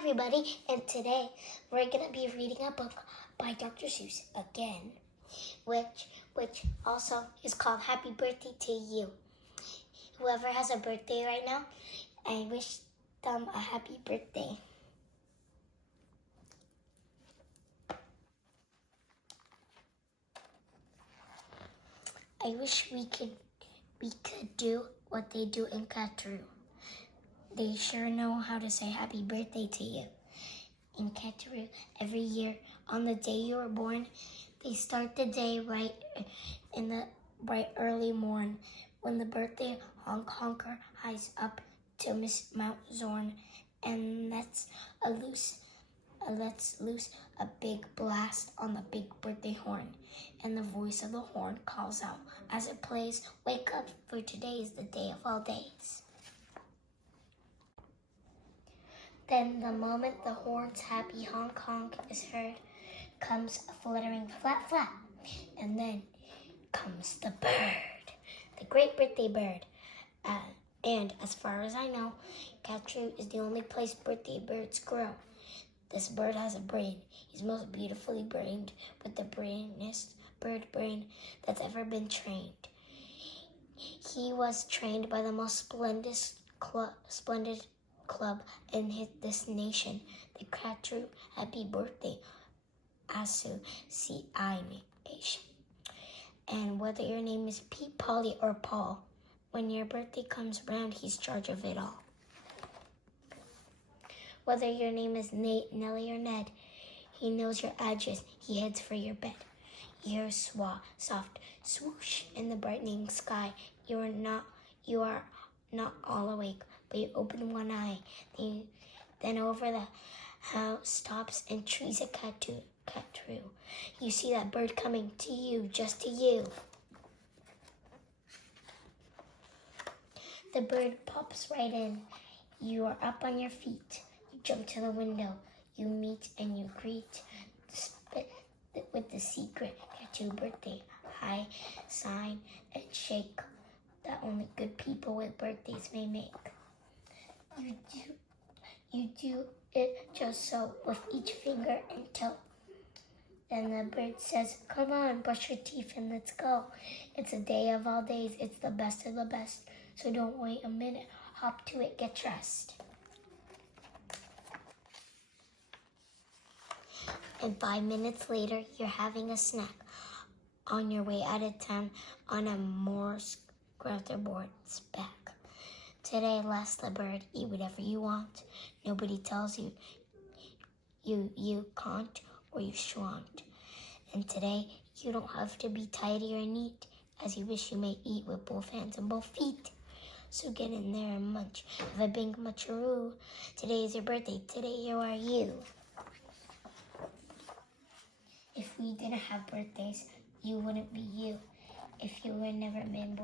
everybody, and today we're gonna be reading a book by Dr. Seuss again, which also is called Happy Birthday to You. Whoever has a birthday right now, I wish them a happy birthday. I wish we could do what they do in Katroo. They sure know how to say happy birthday to you. In Katroo, every year on the day you were born, they start the day right in the bright early morn when the birthday honker hies up to Miss Mount Zorn and lets loose a big blast on the big birthday horn, and the voice of the horn calls out as it plays, "Wake up, for today is the day of all days." Then the moment the horn's happy honk honk is heard, comes a fluttering flap flap, and then comes the bird, the great birthday bird. And as far as I know, Katroo is the only place birthday birds grow. This bird has a brain. He's most beautifully brained, with the brainiest bird brain that's ever been trained. He was trained by the most splendid club in this nation, the Katroo Happy Birthday Association. And whether your name is Pete, Polly, or Paul, when your birthday comes around, he's in charge of it all. Whether your name is Nate, Nellie, or Ned, he knows your address. He heads for your bed. You hear a soft swoosh in the brightening sky. You are not all awake, but you open one eye. Then over the housetops and trees at Katroo, you see that bird coming to you, just to you. The bird pops right in. You are up on your feet. You jump to the window. You meet and you greet with the secret Katroo birthday high sign and shake that only good people with birthdays may make. You do it just so with each finger and toe. Then the bird says, "Come on, brush your teeth and let's go. It's a day of all days. It's the best of the best. So don't wait a minute. Hop to it, get dressed." And 5 minutes later, you're having a snack on your way out of town on a Morse board's back. Today, last the bird, eat whatever you want. Nobody tells you you can't or you shan't. And today, you don't have to be tidy or neat, as you wish you may eat with both hands and both feet. So get in there and munch. Have a big muncharoo. Today is your birthday. Today, you are you. If we didn't have birthdays, you wouldn't be you. If you were never been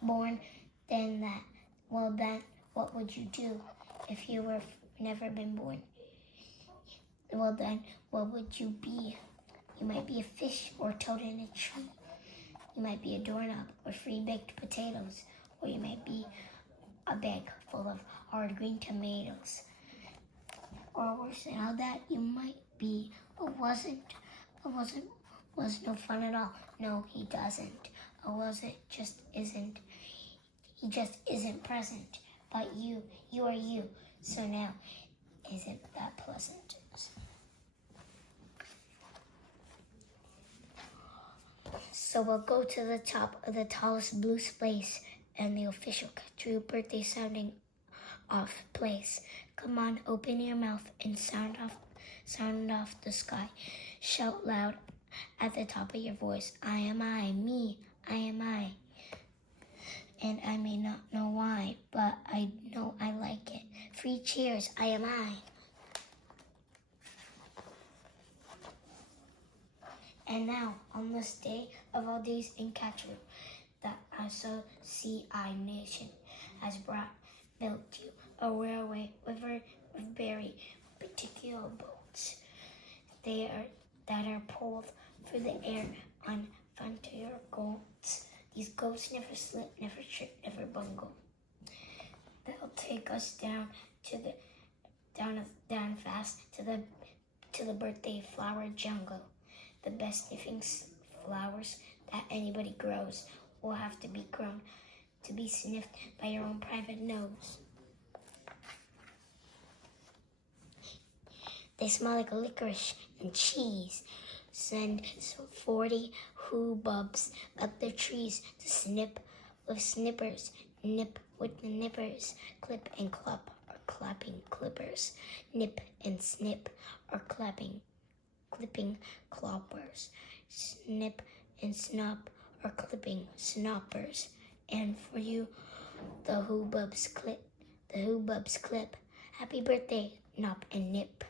born, then what would you do? If you were never been born, well then, what would you be? You might be a fish or a toad in a tree. You might be a doorknob or free baked potatoes, or you might be a bag full of hard green tomatoes. Or worse than all that, you might be was no fun at all. No, he doesn't. Just isn't. He just isn't present. But you are you. So now, isn't that pleasant? So we'll go to the top of the tallest blue space and the official Katroo birthday sounding off place. Come on, open your mouth and sound off the sky. Shout loud at the top of your voice. I am I, me, I am I. And I may not know why, but I know I like it. 3 cheers, I am I. And now, on this day of all days in Katroo, the Association has built you a railway with very particular boats. That are pulled through the air on frontier goats. These goats never slip, never trip, never bungle. They'll take us down down fast to the birthday flower jungle. The best sniffing flowers that anybody grows will have to be grown to be sniffed by your own private nose. They smell like licorice and cheese. Send 40 hubbubs up their trees to snip with snippers, nip with the nippers, clip and clop or clapping clippers, nip and snip or clipping cloppers, snip and snop or clipping snoppers. And for you, the hubbubs clip. Happy birthday, nop and nip.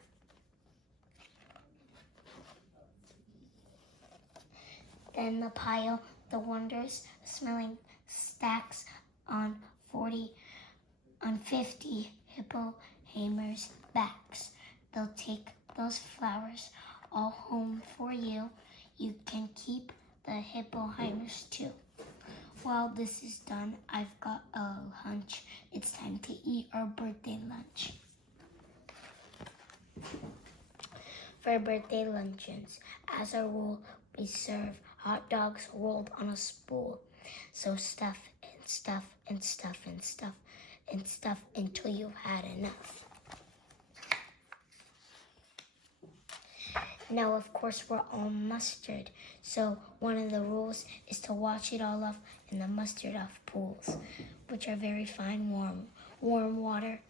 Then the pile the wondrous smelling stacks on 50 hippohamers' backs. They'll take those flowers all home for you. You can keep the hippohamers too. While this is done, I've got a hunch. It's time to eat our birthday lunch. For birthday luncheons, as a rule, we serve hot dogs rolled on a spool. So stuff and stuff and stuff and stuff and stuff until you've had enough. Now, of course, we're all mustard. So one of the rules is to wash it all off in the mustard off pools, which are very fine, warm water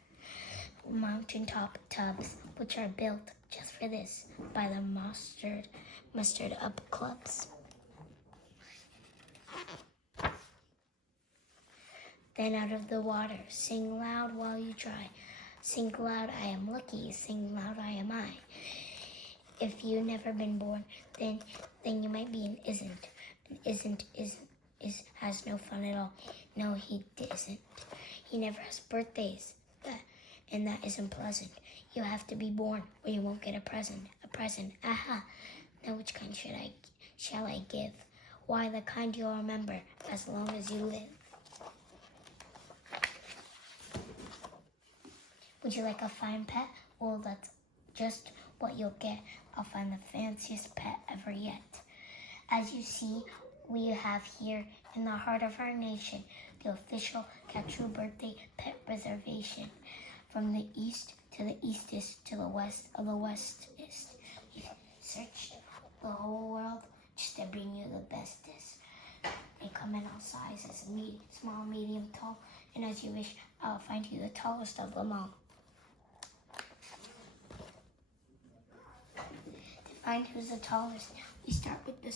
mountaintop tubs, which are built just for this by the mustard up clubs. Then out of the water, sing loud while you dry. Sing loud, I am lucky. Sing loud, I am I. If you've never been born, then you might be an isn't. An isn't has no fun at all. No, he isn't. He never has birthdays, and that isn't pleasant. You have to be born, or you won't get a present. A present. Aha! Now which kind shall I give? Why, the kind you'll remember as long as you live. Would you like a fine pet? Well, that's just what you'll get. I'll find the fanciest pet ever yet. As you see, we have here in the heart of our nation the official Katroo birthday pet reservation. From the east to the eastest to the west of the westest. We've searched the whole world just to bring you the bestest. They come in all sizes, small, medium, tall, and as you wish, I'll find you the tallest of them all. To find who's the tallest, we start with the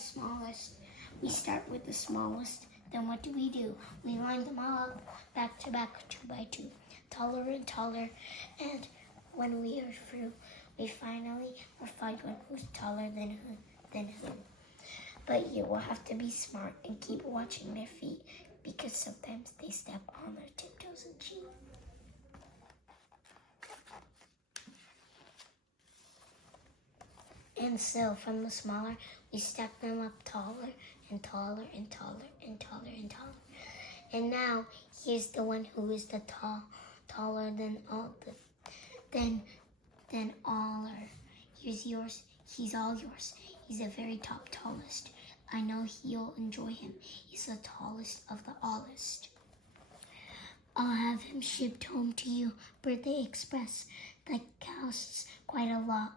smallest. Then what do? We line them all up, back to back, 2 by 2, taller and taller. And when we are through, we finally will find one who's taller than who. But you will have to be smart and keep watching their feet, because sometimes they step on their tiptoes and cheat. And so from the smaller, we stack them up taller and taller and taller and taller and taller. And now here's the one who is the taller than all than all are. Here's yours. He's all yours. He's the very tallest. I know you'll enjoy him. He's the tallest of the allest. I'll have him shipped home to you, Birthday Express. That costs quite a lot,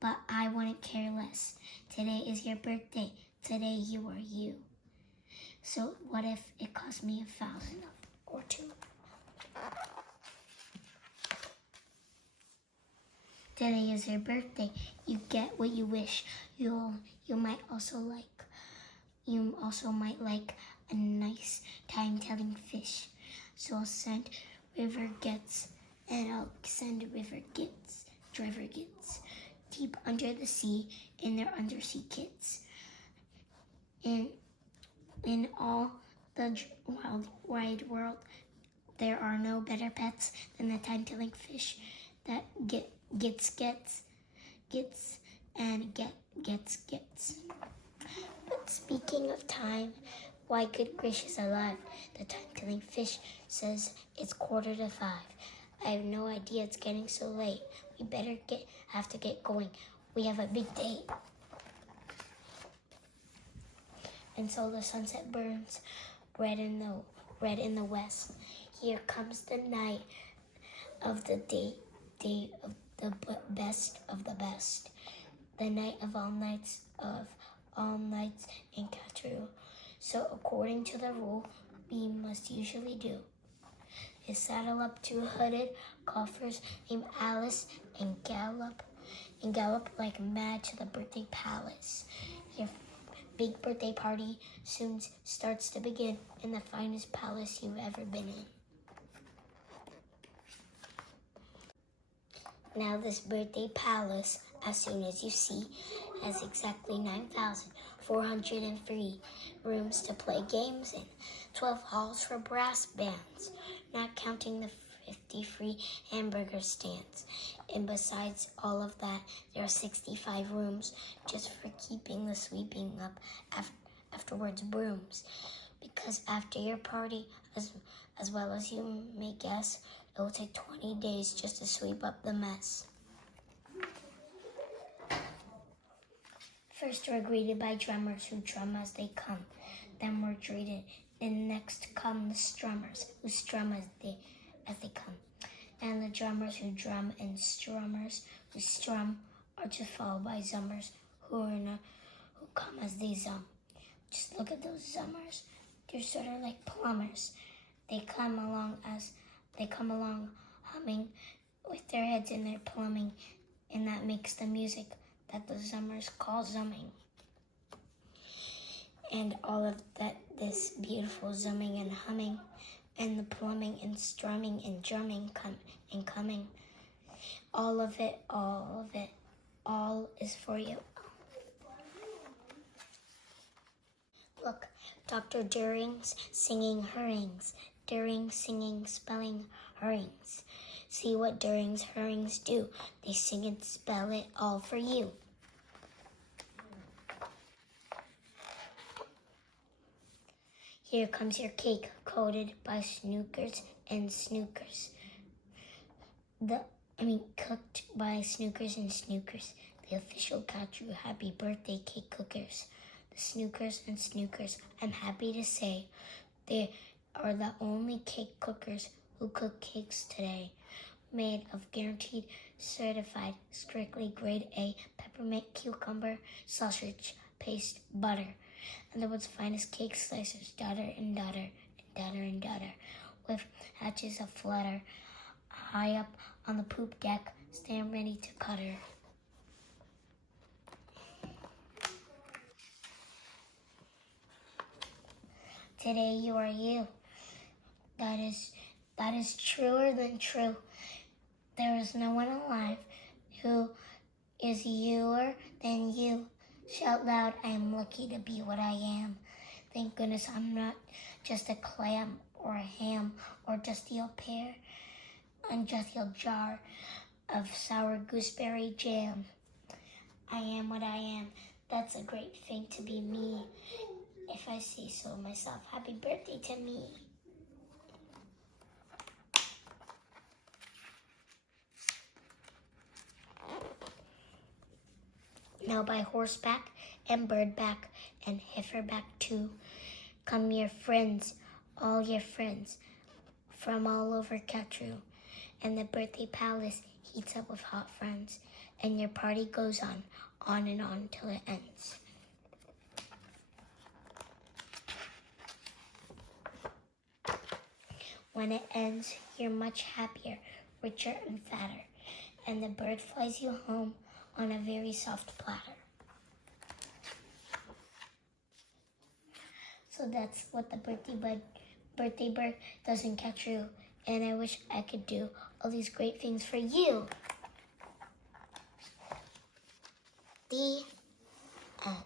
but I wouldn't care less. Today is your birthday. Today you are you. So what if it cost me $1,000 or $2,000? Today is your birthday. You get what you wish. You also might like a nice time-telling fish. So I'll send River Gets, and I'll send River Gets, Driver Gets, deep under the sea in their undersea kits. In all the wide world, there are no better pets than the time-telling fish that gets. But speaking of time, why, good gracious alive, the time-telling fish says it's 4:45. I have no idea it's getting so late, We better have to get going. We have a big date. And so the sunset burns red in the west. Here comes the night of the day of the best of the best. The night of all nights in Katroo. So according to the rule we must usually do is saddle up two hooded coffers named Alice and gallop like mad to the birthday palace. Your big birthday party soon starts to begin in the finest palace you've ever been in. Now this birthday palace, as soon as you see, has exactly 9,403 rooms to play games in, 12 halls for brass bands, not counting the 50 free hamburger stands. And besides all of that, there are 65 rooms just for keeping the sweeping up afterwards brooms. Because after your party, as well as you may guess, it will take 20 days just to sweep up the mess. First we're greeted by drummers who drum as they come. Then we're greeted, and next come the strummers who strum as they come. And the drummers who drum and strummers who strum are just followed by zummers who come as they zum. Just look at those zummers. They're sort of like plumbers. They come along humming with their heads in their plumbing, and that makes the music that the zummers call zumming. And all of that, this beautiful zumming and humming, and the plumbing and strumming and drumming coming, all of it is for you. Look, Dr. During's singing herrings. During singing, spelling herrings. See what During's herrings do. They sing and spell it all for you. Here comes your cake coated by snookers and snookers. Cooked by snookers and snookers. The official Katroo happy birthday cake cookers. The snookers and snookers, I'm happy to say, they are the only cake cookers who cook cakes today. Made of guaranteed, certified, strictly grade A, peppermint, cucumber, sausage, paste, butter, and the world's finest cake slicers, daughter and daughter, and daughter and daughter, with hatches of flutter, high up on the poop deck, stand ready to cut her. Today you are you. That is truer than true. There is no one alive who is youer than you. Shout loud, I am lucky to be what I am. Thank goodness I'm not just a clam or a ham or dusty old pear, and dusty old jar of sour gooseberry jam. I am what I am. That's a great thing to be me. If I say so myself, happy birthday to me. Now by horseback and birdback and heiferback too, come your friends, all your friends, from all over Katroo, and the birthday palace heats up with hot friends, and your party goes on and on till it ends. When it ends, you're much happier, richer and fatter, and the bird flies you home on a very soft platter. So that's what the birthday bird does in Katroo, and I wish I could do all these great things for you. The end.